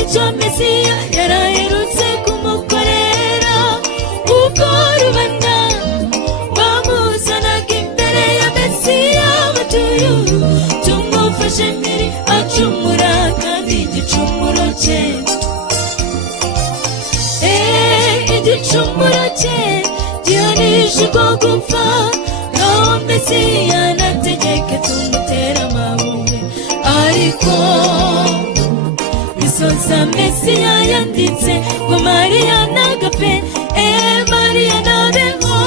icyo Mesiya yaraherutse kumukorera. Ubwo rubanda bamuzanaga imbere ya Mesiya batuye tumufashe mpiri acumura kandi igicumuro cye igicumuro cye gihanije ubwo gupfa. Ngaho Mesiya nategeke tumutera amabuye, ariko bisoza Mesiya yanditse ngo Mariya ntagapfe, Mariya ntabeho.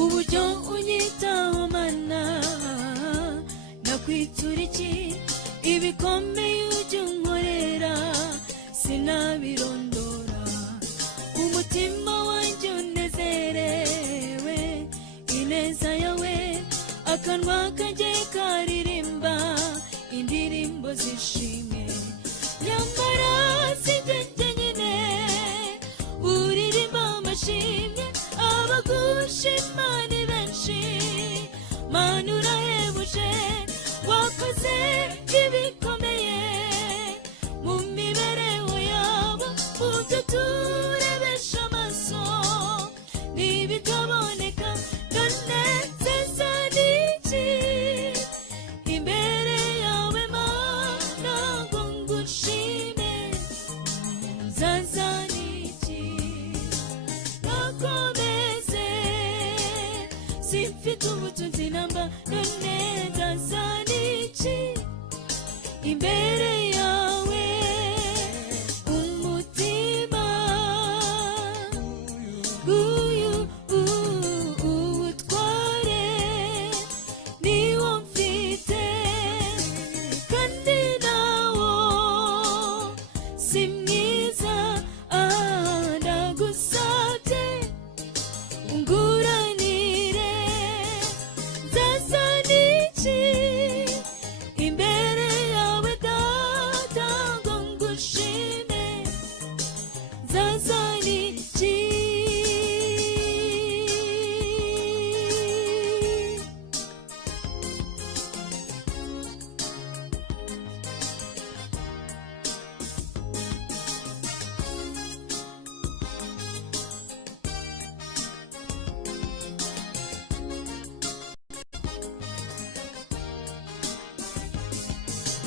Uburyo unyitaho Mana nakwitura iki, ibikomeye ujya unkorera sinabirondora. Umutima wanjye unezerewe ineza yawe, akanwa kanjye karirimba indirimbo zishimye. Nyamara sinjye njyenyine uririmba amashimwe, abagushima ni benshi. Mana urahebuje, wakoze ibikomeye mu mibereho yabo, ubyo turebesha amaso n'ibitaboneka. None nzeza n'iki imbere yawe Mana ngo ngushime? Nzaza n'iki nakomeze, simfite ubutunzi namba. None nzaza n'iki imbere yawe? Umutima nguyu uwutware niwo mfite, kandi nawo si mwiza. Ndagusabye unguranire. Nzaza n'iki imbere yawe Data ngo ngushime? Nzaza n'iki?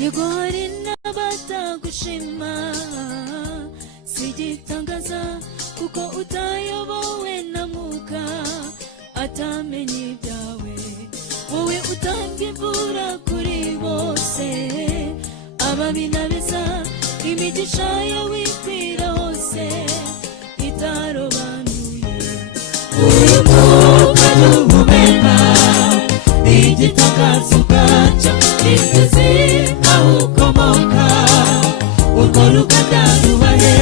Yego hari n'abatagushima, sigitangaza kuko utayobowe na Mwuka atamenye ibyawe. Wowe utanga imvura kuri bose, ababi n'abeza, imigisha yawe ikwira hose itarobanuye. Uyu Mwuka duhumeka igitangaza ubwacyo, ntituzi aho ukomoka. Urwo ruganda rubahe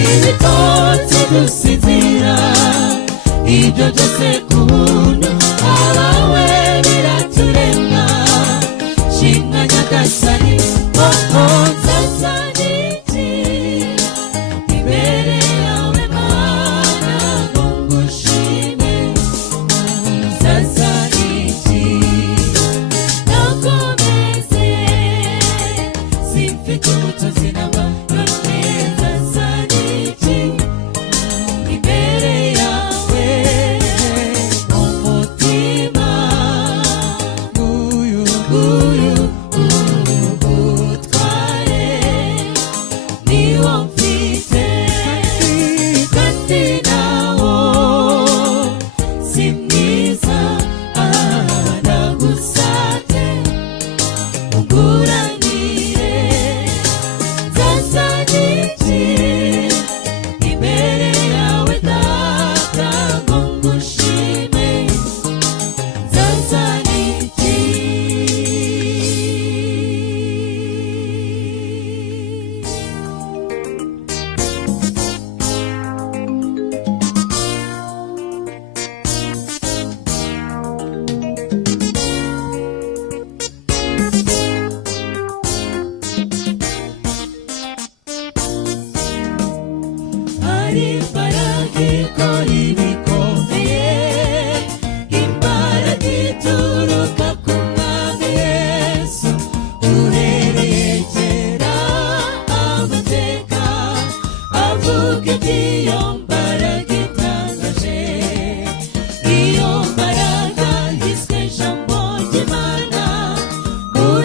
ibitotsi dusinzira, ibyo byose ku buntu abawe biraturema. Shimwa Nyagasani, nzaza n'iki imbere yawe Mana ngo ngushime? Nzaza n'iki nakomeze,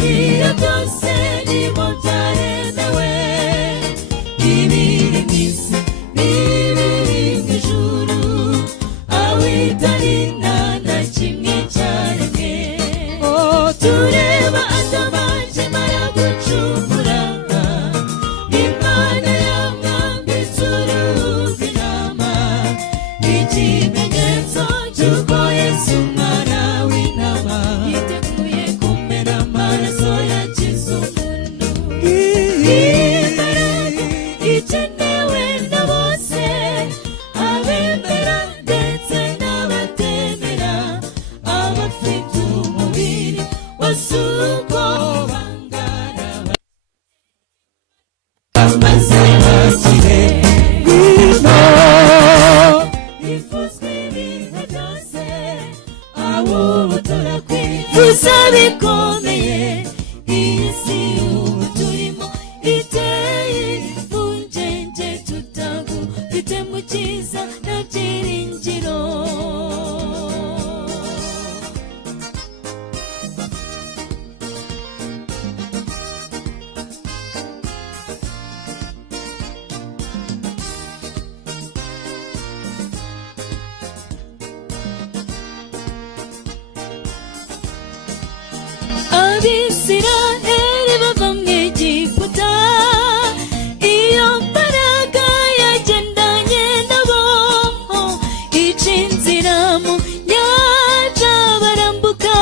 buriya byose nimo byaremewe, ibiri mu isi n'ibiri mu ijuru, aho itari nta na kimwe cyaremwe. Tureba Adamu akimara gucumura, Imana yamwambitse uruhu rw'intama, ikimenyetso cy'uko Yesu umwana w'intama yiteguye kumena amaraso yakiza umuntu. Imbaraga ikenewe na bose, abemera ndetse n'abatemera, abafite umubiri wose uko bangana, amaze bakire. Ngwino ifuzwe ibihe byose, abo turakwifuza bikomeye, iyi si ubu turimo iteye impungenge, tutagufite mu cyiza na byiringiro. Abisiraheli bava mu Egiputa, iyo mbaraga yagendanye nabo, ica inzira mu nyanja barambuka,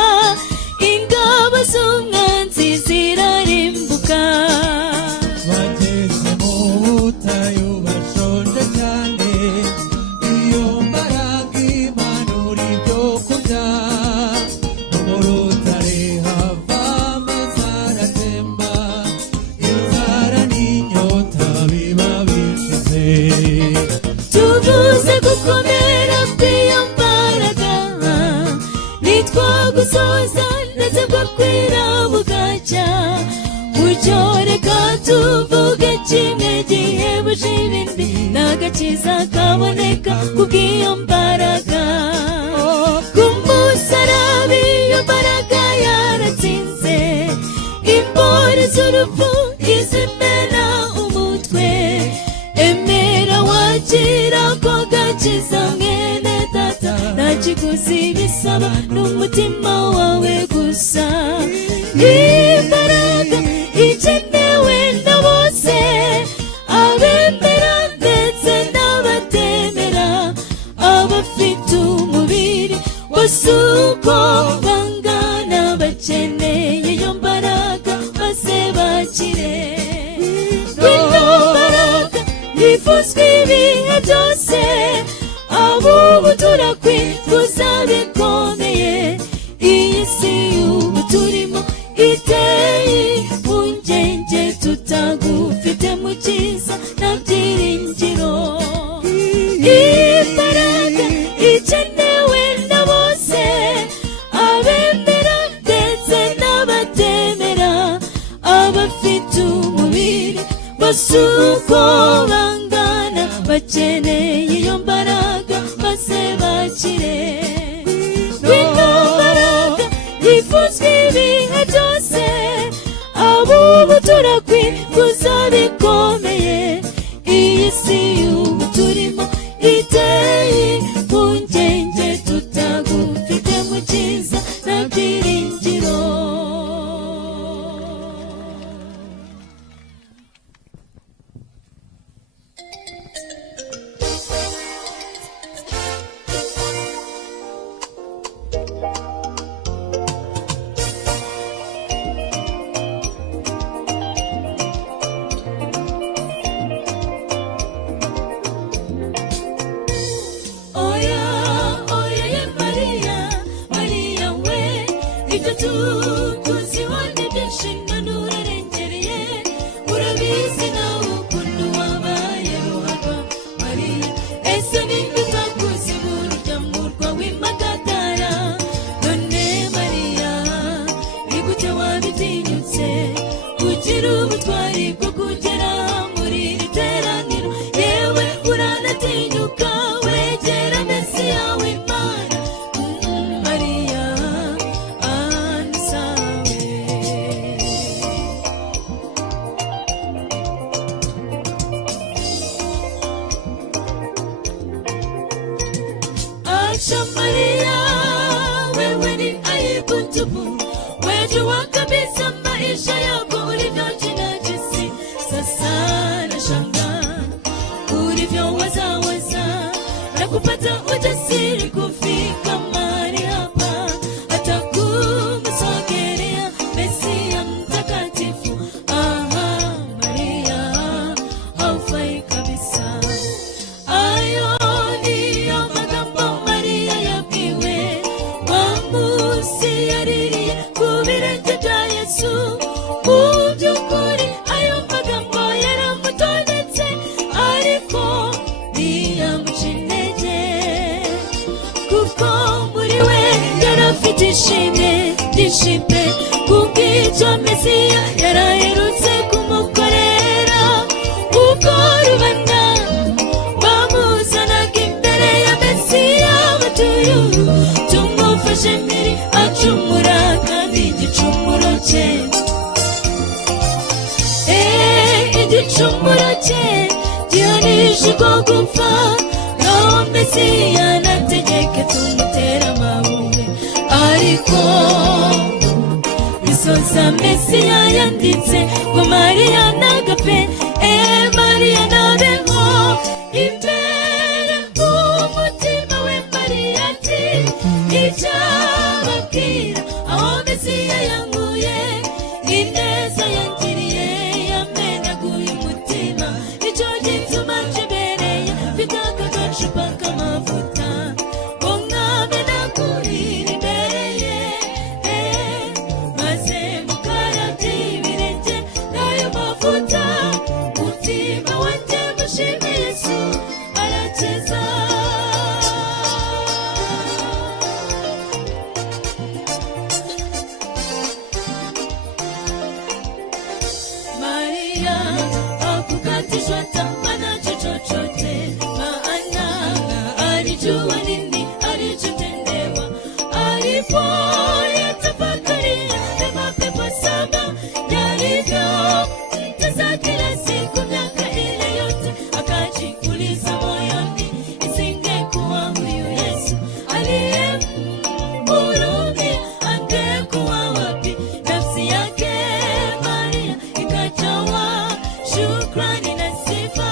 ingabo z'umwanzi zirarimbuka. bageze mu butayu bashonje cyane, iyo mbaraga imanura ibyo kurya, no mu rutare hava amazi aratemba, inzara n'inyota biba bishize. Tuvuze gukomera kw'iyo mbaraga, nitwagusoza ndetse bwakwira bugacya, mucyo reka tuvuge kimwe gihebuje ibindi, n'agakiza kaboneka kubw'iyo mbaraga. Ku musaraba iyo mbaraga yaratsinze, imbori z'urupfu izimena umutwe, emera wakira ko gakiza mwene data, nta kiguzi bisaba n'umutima wawe gusa. Imbaraga ikenewe na bose, abemera ndetse n'abatemera, abafite umubiri wose uko bangana, bakeneye iyo mbaraga maze bakire. Ngwino mbaraga yifuzwe ibihe byose, abubu turakwifuza bikomeye, iyi si ubu turimo iteye impungenge, tutagufite mu cyiza na byiringiro. Imbaraga ikenewe na bose, abemera ndetse n'abatemera, abafite umubiri bose uko bangana, bakeneye iyo mbaraga maze bakire. Ngwino mbaraga yifuzwe ibihe byose, abubu turakwifuza bikomeye, iyi si ubu turimo iteye impungenge, tutagufite mu cyiza na byiringiro. Oya, oya ye Mariya, Mariya we, ibyo tukuziho ni byinshi none urarengereye, urabizi nawe ukuntu wabaye ruharwa. Mariya, ese ninde utakuzi burya murwa w'impagatara? None Mariya, ni gute wabitinyutse kugira ubutwari bwo kugera muri iri teraniro? Yewe uranatinyuka wegera Mesiya w'Imana, Mariya ansawe. kupata ujasiri kufika mahali hapa, hata kumsogelea Mesia mtakatifu. Aha, Maria haufai kabisa. Ayo niyo magambo Maria yabwiwe wamusi yaririye ku birenge bya Yesu. Mu by'ukuri ayo magambo yaramutondetse, ariko ntiyamuca intege, kuko muri we yarafite ishimwe ry'ishimwe kubw'icyo Mesiya yaraherutse kumukorera. Ubwo rubanda bamuzanaga imbere ya Mesiya batuye tumufashe mpiri acumura kandi igicumuro cye, igicumuro cye gihanije ko gupfa. Naho Mesiya nategeke tumutera amabuye, ariko bisoza Mesiya yanditse ngo Mariya nagapfe, Mariya nabeho. Imbere umutima we Mariya ati icyababwira aho Mesiya yankuye, ineza yangiriye yamenaguye umutima. Nicyo gituma njibereye mfite aka gacupa k'amavuta ngo nkamenagurire imbere ye, maze mukarabye ibirenge n'ayo mavuta. Umutima wanjye mushime Yesu arakiza. Maria hakukatishwa tamaa na chochote, maana alijua nini alichotendewa. Alipoyatafakaria mema pepo saba yalivyomtesa kila siku miaka ile yote, akajiuliza moyoni, isingekuwa huyu Yesu aliyemhurumia angekuwa wapi? Nafsi yake Maria ikajawa shukrani na sifa.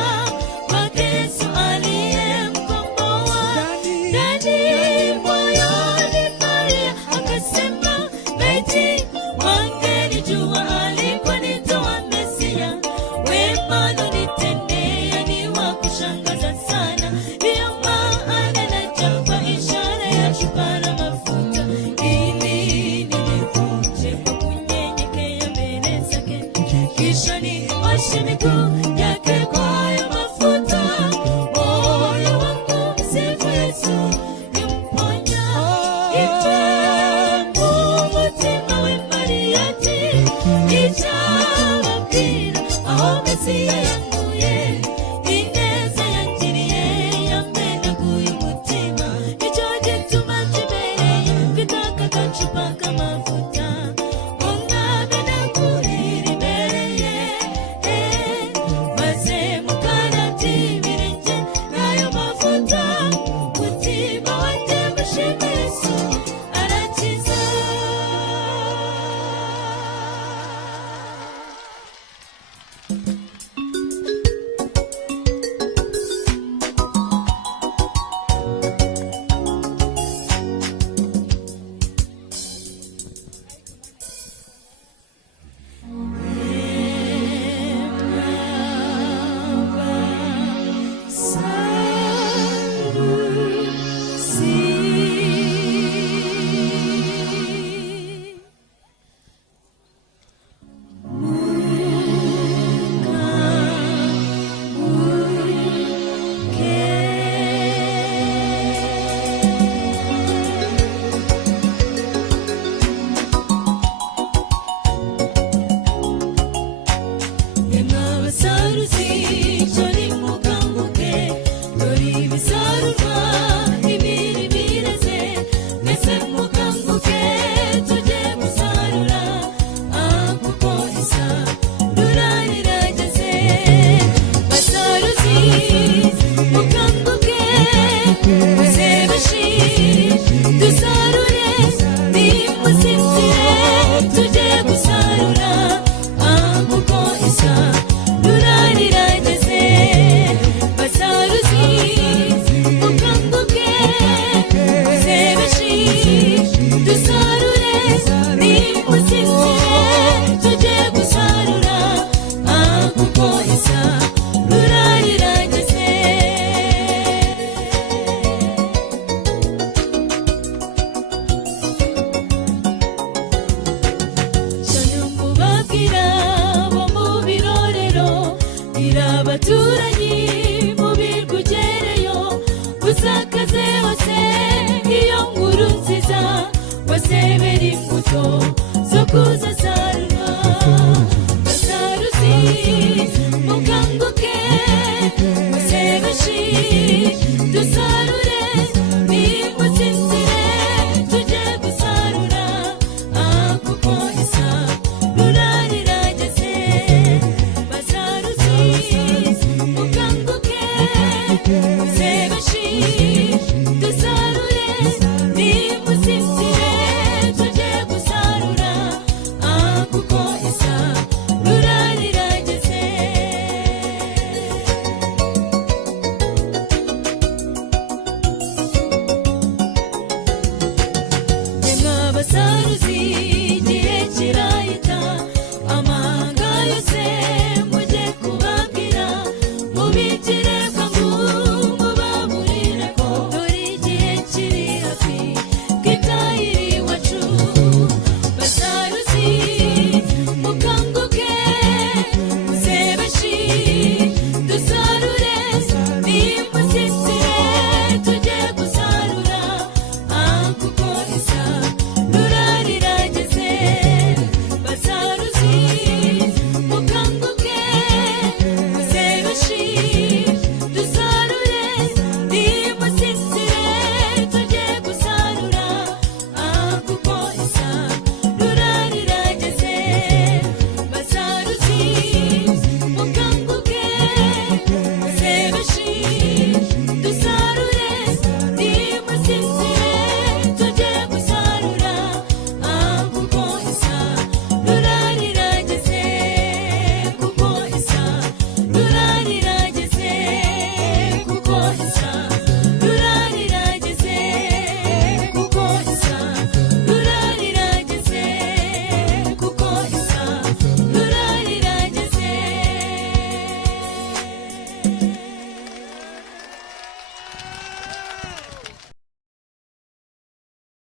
abaturage